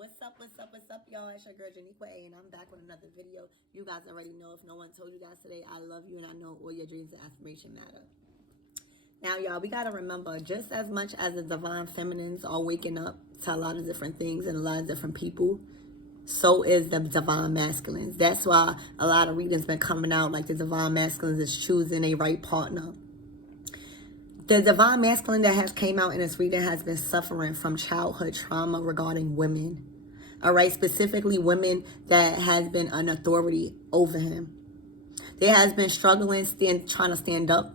What's up, y'all? It's your girl, 𝐤𝐤𝐤, and I'm back with another video. You guys already know, if no one told you guys today, I love you, and I know all your dreams and aspirations matter. Now, y'all, we got to remember, just as much as the divine feminines are waking up to a lot of different things and a lot of different people, so is the divine masculines. That's why a lot of readings been coming out, like the divine masculines is choosing a right partner. The divine masculine that has came out in this reading has been suffering from childhood trauma regarding women. All right, specifically women that has been an authority over him. They has been struggling, trying to stand up.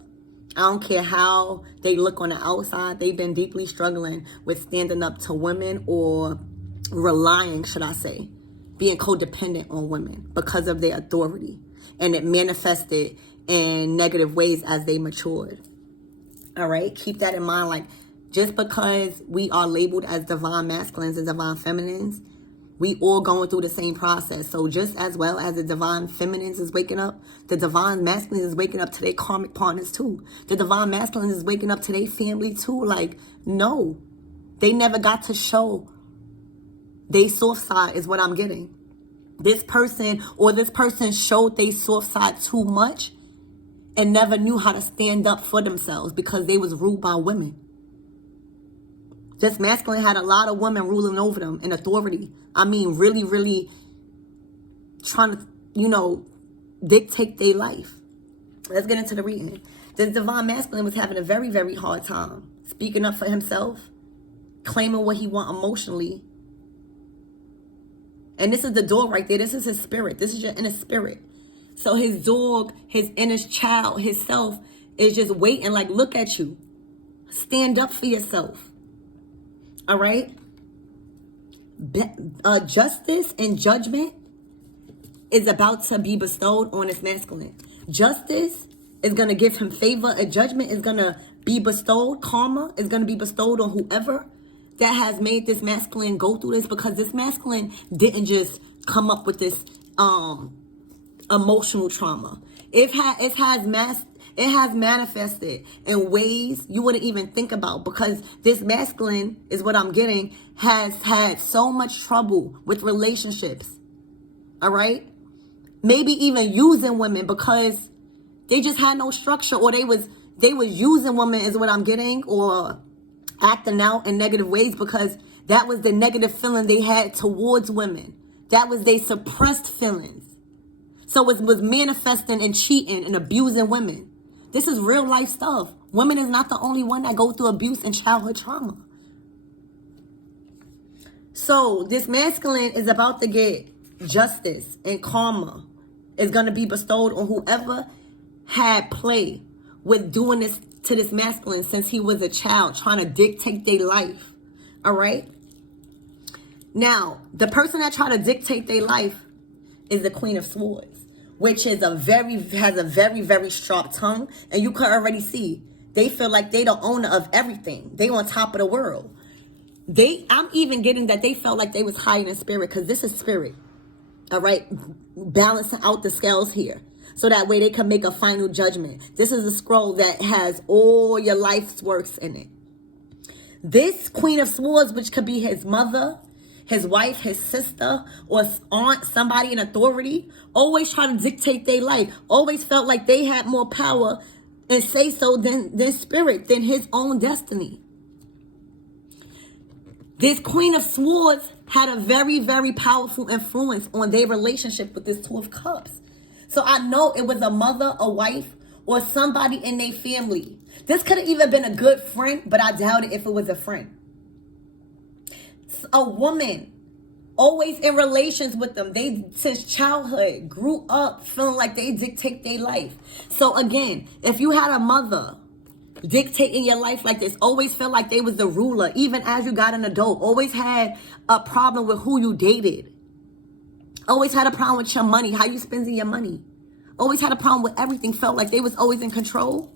I don't care how they look on the outside. They've been deeply struggling with standing up to women, or relying, should I say, being codependent on women because of their authority. And it manifested in negative ways as they matured. All right, keep that in mind. Like, just because we are labeled as divine masculines and divine feminines, we all going through the same process. So just as well as the divine feminines is waking up, the divine masculines is waking up to their karmic partners too. The divine masculines is waking up to their family too. Like, no, they never got to show their soft side is what I'm getting. This person showed their soft side too much and never knew how to stand up for themselves because they was ruled by women. This masculine had a lot of women ruling over them in authority. I mean, really, really trying to, dictate their life. Let's get into the reading. This divine masculine was having a very, very hard time speaking up for himself, claiming what he want emotionally. And this is the dog right there. This is his spirit. This is your inner spirit. So his dog, his inner child, his self is just waiting like, look at you. Stand up for yourself. All right? Justice and judgment is about to be bestowed on this masculine. Justice is going to give him favor. A judgment is going to be bestowed. Karma is going to be bestowed on whoever that has made this masculine go through this, because this masculine didn't just come up with this emotional trauma. It has manifested in ways you wouldn't even think about, because this masculine, is what I'm getting, has had so much trouble with relationships. All right? Maybe even using women because they just had no structure, or they was using women, is what I'm getting, or acting out in negative ways because that was the negative feeling they had towards women. That was their suppressed feelings. So it was manifesting and cheating and abusing women. This is real life stuff. Women is not the only one that go through abuse and childhood trauma. So this masculine is about to get justice, and karma is going to be bestowed on whoever had play with doing this to this masculine since he was a child, trying to dictate their life. All right? Now, the person that tried to dictate their life is the Queen of Swords, which has a very, very sharp tongue. And you can already see, they feel like they the owner of everything. They on top of the world. I'm even getting that they felt like they was high in spirit, because this is spirit. All right? Balancing out the scales here, so that way they can make a final judgment. This is a scroll that has all your life's works in it. This Queen of Swords, which could be his mother, his wife, his sister, or aunt, somebody in authority, always try to dictate their life. Always felt like they had more power and say so than spirit, than his own destiny. This Queen of Swords had a very, very powerful influence on their relationship with this Two of Cups. So I know it was a mother, a wife, or somebody in their family. This could have even been a good friend, but I doubt it if it was a friend. A woman, always in relations with them. They, since childhood, grew up feeling like they dictate their life. So again, if you had a mother dictating your life like this, always felt like they was the ruler, even as you got an adult, always had a problem with who you dated, always had a problem with your money, how you spending your money, always had a problem with everything, felt like they was always in control.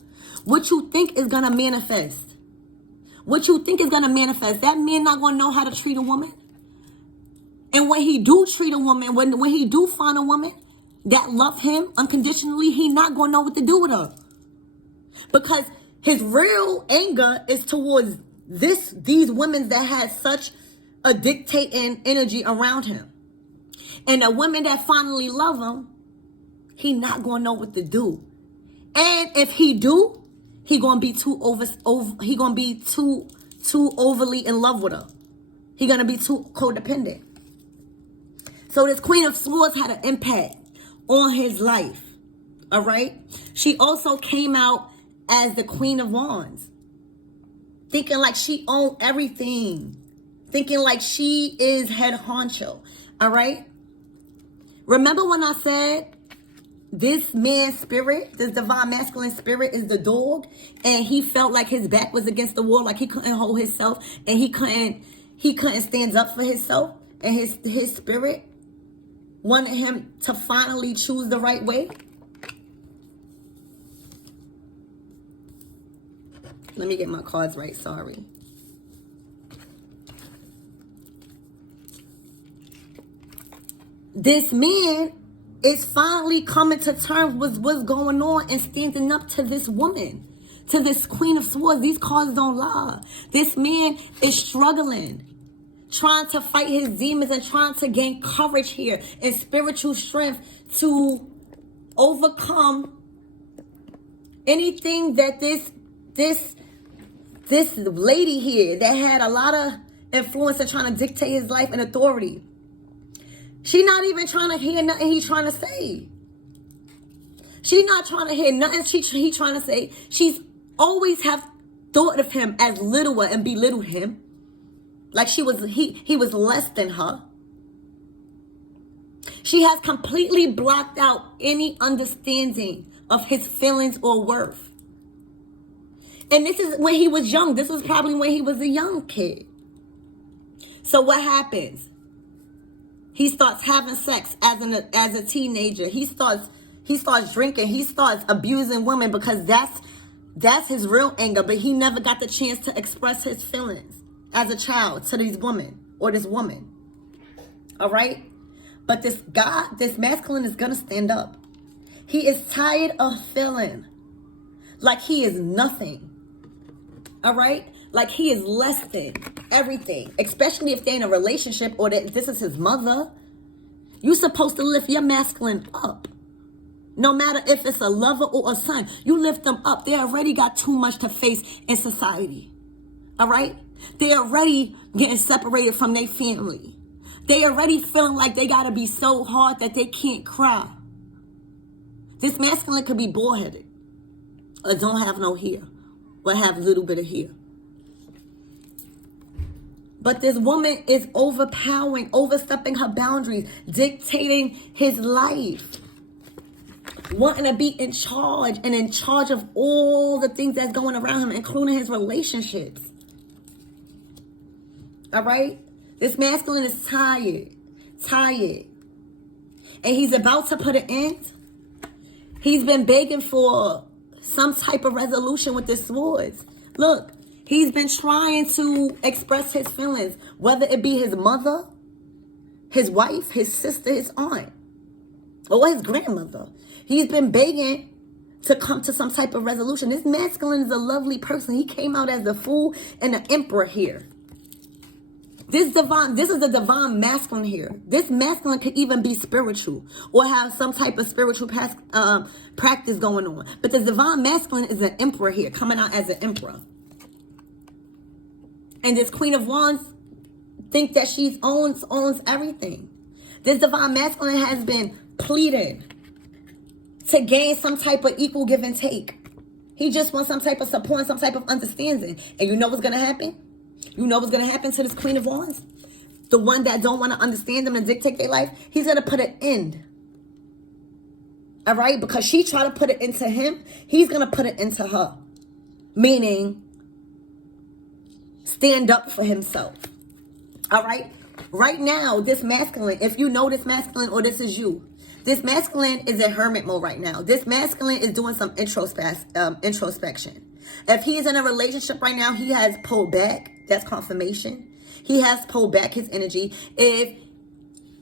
What you think is going to manifest? What you think is going to manifest? That man not going to know how to treat a woman. And when he do treat a woman, when he do find a woman that love him unconditionally, he not going to know what to do with her. Because his real anger is towards these women that had such a dictating energy around him. And the women that finally love him, he not gonna know what to do. And if he do, he gonna be too overly in love with her. He gonna be too codependent. So this Queen of Swords had an impact on his life. All right. She also came out as the Queen of Wands, thinking like she owned everything, thinking like she is head honcho. All right. Remember when I said this man's spirit, this divine masculine spirit, is the dog, and he felt like his back was against the wall, like he couldn't hold himself, and he couldn't stand up for himself, and his spirit wanted him to finally choose the right way? Let me get my cards right, sorry. This man is finally coming to terms with what's going on and standing up to this woman, to this Queen of Swords. These cards don't lie. This man is struggling, trying to fight his demons and trying to gain courage here and spiritual strength to overcome anything that this lady here that had a lot of influence and trying to dictate his life and authority. She not even trying to hear nothing he's trying to say. She not trying to hear nothing he trying to say. She's always have thought of him as littler and belittled him. Like he was less than her. She has completely blocked out any understanding of his feelings or worth. And this is when he was young. This was probably when he was a young kid. So what happens? He starts having sex as a teenager. He starts drinking. He starts abusing women because that's his real anger. But he never got the chance to express his feelings as a child to these women or this woman. All right? But this masculine is going to stand up. He is tired of feeling like he is nothing. All right? Like he is less than everything, especially if they're in a relationship or that this is his mother. You're supposed to lift your masculine up. No matter if it's a lover or a son, you lift them up. They already got too much to face in society. All right? They're already getting separated from their family. They already feeling like they got to be so hard that they can't cry. This masculine could be bullheaded or don't have no hair or have a little bit of hair. But this woman is overpowering, overstepping her boundaries, dictating his life, wanting to be in charge and in charge of all the things that's going around him, including his relationships. All right? This masculine is tired. And he's about to put an end. He's been begging for some type of resolution with the swords. Look. He's been trying to express his feelings, whether it be his mother, his wife, his sister, his aunt, or his grandmother. He's been begging to come to some type of resolution. This masculine is a lovely person. He came out as the Fool and the Emperor here. This is the divine masculine here. This masculine could even be spiritual or have some type of spiritual practice going on. But the divine masculine is an emperor here, coming out as an emperor. And this Queen of Wands think that she owns everything. This divine masculine has been pleading to gain some type of equal give and take. He just wants some type of support, some type of understanding. And you know what's going to happen? You know what's going to happen to this Queen of Wands? The one that don't want to understand them and dictate their life, he's going to put an end. All right? Because she tried to put it into him, he's going to put it into her. Meaning, stand up for himself. All right? Right now, this masculine, if you know this masculine or this is you, this masculine is in hermit mode right now. This masculine is doing some introspection. If he is in a relationship right now, he has pulled back. That's confirmation. He has pulled back his energy. If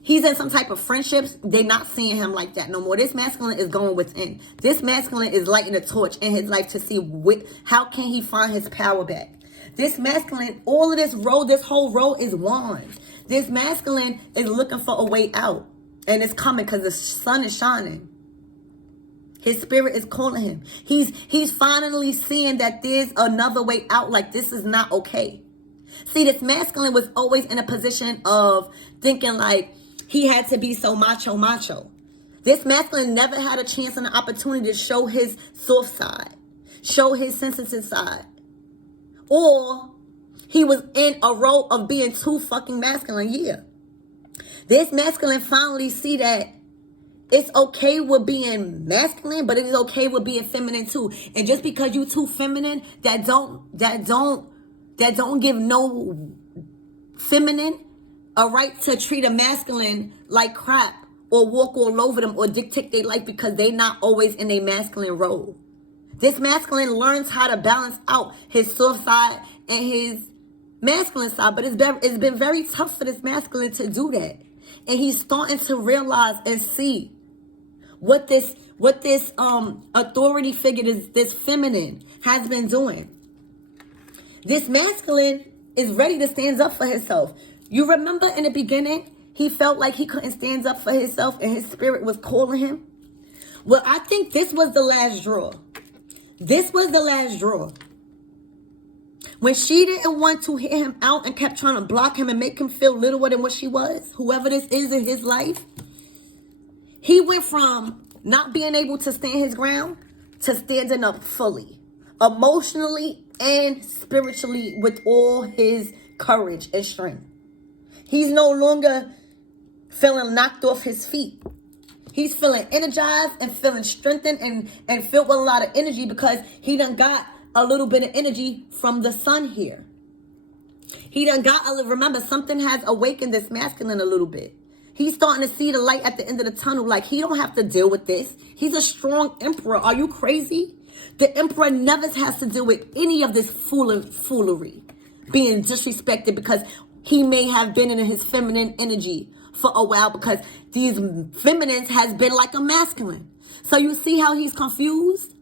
he's in some type of friendships, they're not seeing him like that no more. This masculine is going within. This masculine is lighting a torch in his life to see how can he find his power back. This masculine, all of this road, this whole road is wands. This masculine is looking for a way out. And it's coming because the sun is shining. His spirit is calling him. He's finally seeing that there's another way out. Like, this is not okay. See, this masculine was always in a position of thinking like he had to be so macho. This masculine never had a chance and an opportunity to show his soft side, show his sensitive side. Or he was in a role of being too fucking masculine. Yeah. This masculine finally see that it's okay with being masculine, but it is okay with being feminine too. And just because you too feminine, that don't give no feminine a right to treat a masculine like crap or walk all over them or dictate their life because they not always in a masculine role. This masculine learns how to balance out his soft side and his masculine side, but it's been very tough for this masculine to do that. And he's starting to realize and see what this authority figure, this feminine, has been doing. This masculine is ready to stand up for himself. You remember in the beginning, he felt like he couldn't stand up for himself and his spirit was calling him? Well, I think this was the last straw. This was the last straw. When she didn't want to hear him out and kept trying to block him and make him feel littler than what she was, whoever this is in his life, he went from not being able to stand his ground to standing up fully, emotionally and spiritually with all his courage and strength. He's no longer feeling knocked off his feet. He's feeling energized and feeling strengthened and filled with a lot of energy because he done got a little bit of energy from the sun here. He done got remember, something has awakened this masculine a little bit. He's starting to see the light at the end of the tunnel. Like, he don't have to deal with this. He's a strong emperor. Are you crazy? The emperor never has to deal with any of this foolery, being disrespected because he may have been in his feminine energy for a while because these feminines has been like a masculine. So you see how he's confused?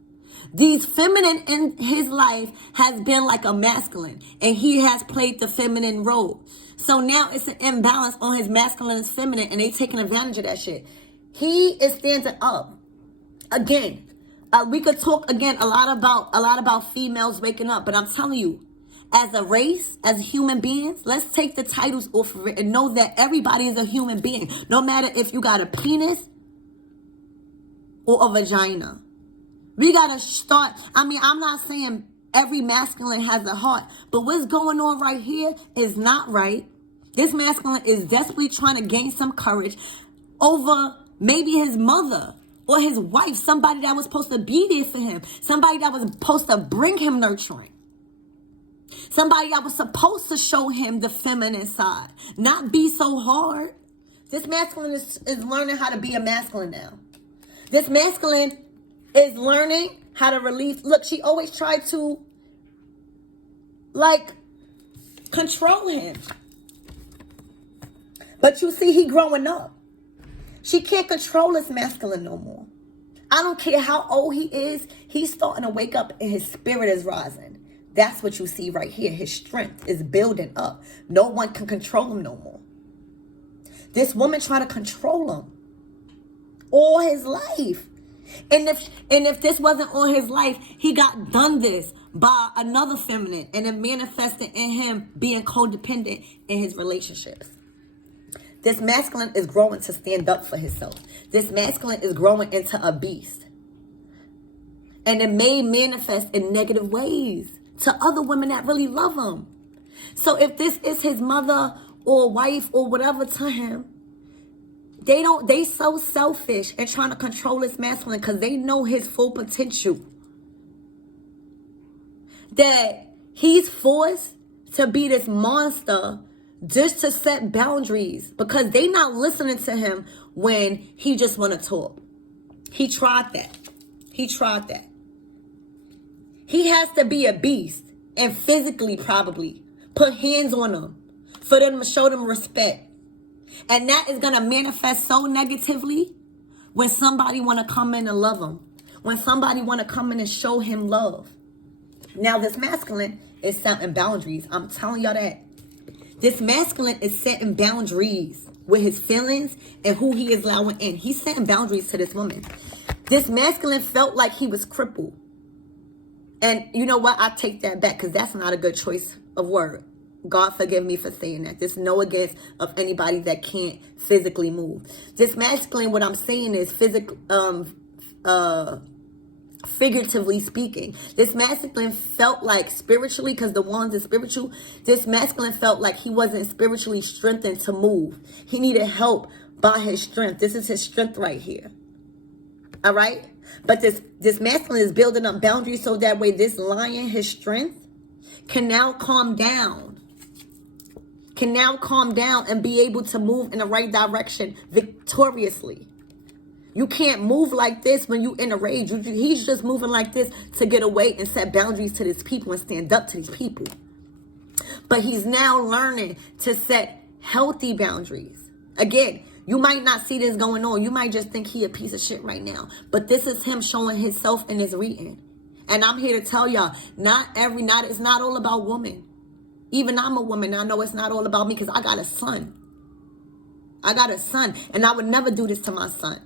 These feminine in his life has been like a masculine, and he has played the feminine role. So now it's an imbalance on his masculine and feminine, and they taking advantage of that shit. He is standing up. Again, we could talk again a lot about females waking up, but I'm telling you, as a race, as human beings, let's take the titles off of it and know that everybody is a human being. No matter if you got a penis or a vagina. We got to start. I mean, I'm not saying every masculine has a heart, but what's going on right here is not right. This masculine is desperately trying to gain some courage over maybe his mother or his wife, somebody that was supposed to be there for him, somebody that was supposed to bring him nurturing, somebody that was supposed to show him the feminine side, not be so hard. This masculine is learning how to be a masculine now. This masculine is learning how to release. Look, she always tried to, like, control him. But you see, he growing up. She can't control his masculine no more. I don't care how old he is. He's starting to wake up and his spirit is rising. That's what you see right here. His strength is building up. No one can control him no more. This woman trying to control him all his life. And if this wasn't all his life, he got done this by another feminine, and it manifested in him being codependent in his relationships. This masculine is growing to stand up for himself. This masculine is growing into a beast. And it may manifest in negative ways to other women that really love him. So if this is his mother or wife or whatever to him, they so selfish and trying to control this masculine because they know his full potential. That he's forced to be this monster just to set boundaries because they not listening to him when he just want to talk. He tried that. He has to be a beast and physically probably put hands on them for them to show them respect. And that is going to manifest so negatively when somebody want to come in and love him. When somebody want to come in and show him love. Now this masculine is setting boundaries. I'm telling y'all that. This masculine is setting boundaries with his feelings and who he is allowing in. He's setting boundaries to this woman. This masculine felt like he was crippled. And you know what? I take that back because that's not a good choice of word. God forgive me for saying that. There's no against of anybody that can't physically move. This masculine, what I'm saying is figuratively speaking. This masculine felt like spiritually, because the ones is spiritual, this masculine felt like he wasn't spiritually strengthened to move. He needed help by his strength. This is his strength right here. All right? But this masculine is building up boundaries so that way this lion, his strength, can now calm down. Can now calm down and be able to move in the right direction victoriously. You can't move like this when you're in a rage. He's just moving like this to get away and set boundaries to these people and stand up to these people. But he's now learning to set healthy boundaries. Again, you might not see this going on. You might just think he a piece of shit right now. But this is him showing himself in his reading. And I'm here to tell y'all, it's not all about women. Even I'm a woman. I know it's not all about me because I got a son. I got a son. And I would never do this to my son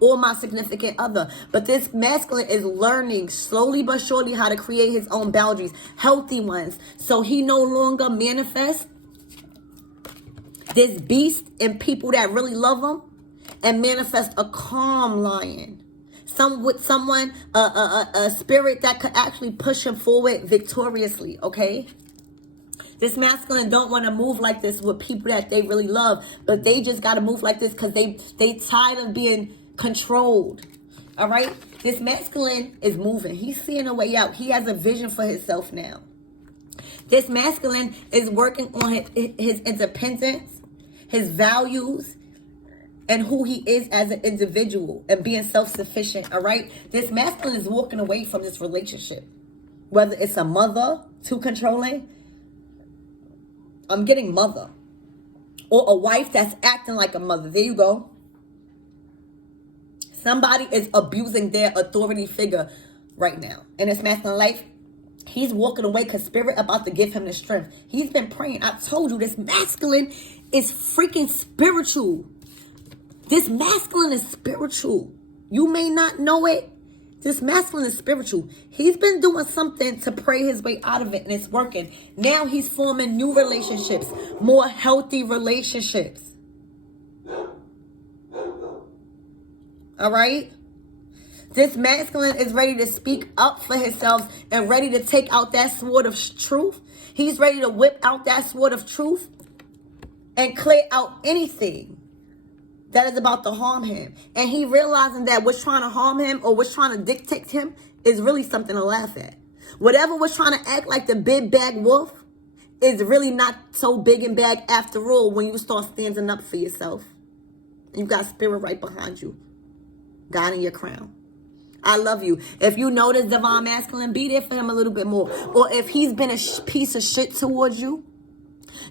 or my significant other. But this masculine is learning slowly but surely how to create his own boundaries, healthy ones, so he no longer manifests this beast in people that really love him and manifest a calm lion. A spirit that could actually push him forward victoriously, okay? This masculine don't want to move like this with people that they really love, but they just got to move like this because they tired of being controlled. All right? This masculine is moving. He's seeing a way out. He has a vision for himself now. This masculine is working on his independence, his values, and who he is as an individual and being self-sufficient. All right? This masculine is walking away from this relationship. Whether it's a mother too controlling, I'm getting mother, or a wife that's acting like a mother. There you go. Somebody is abusing their authority figure right now. In this masculine life, he's walking away because spirit about to give him the strength. He's been praying. I told you this masculine is freaking spiritual. This masculine is spiritual. You may not know it. This masculine is spiritual. He's been doing something to pray his way out of it, and it's working. Now he's forming new relationships, more healthy relationships. All right? This masculine is ready to speak up for himself and ready to take out that sword of truth. He's ready to whip out that sword of truth and clear out anything that is about to harm him. And he realizing that what's trying to harm him or what's trying to dictate him is really something to laugh at. Whatever was trying to act like the big bad wolf is really not so big and bad after all when you start standing up for yourself. You got spirit right behind you. God in your crown. I love you. If you know this divine masculine, be there for him a little bit more. Or if he's been a piece of shit towards you,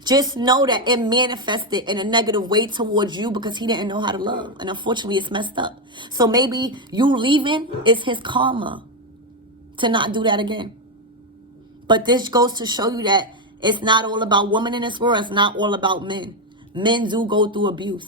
just know that it manifested in a negative way towards you because he didn't know how to love. And unfortunately, it's messed up. So maybe you leaving is his karma to not do that again. But this goes to show you that it's not all about women in this world. It's not all about men. Men do go through abuse.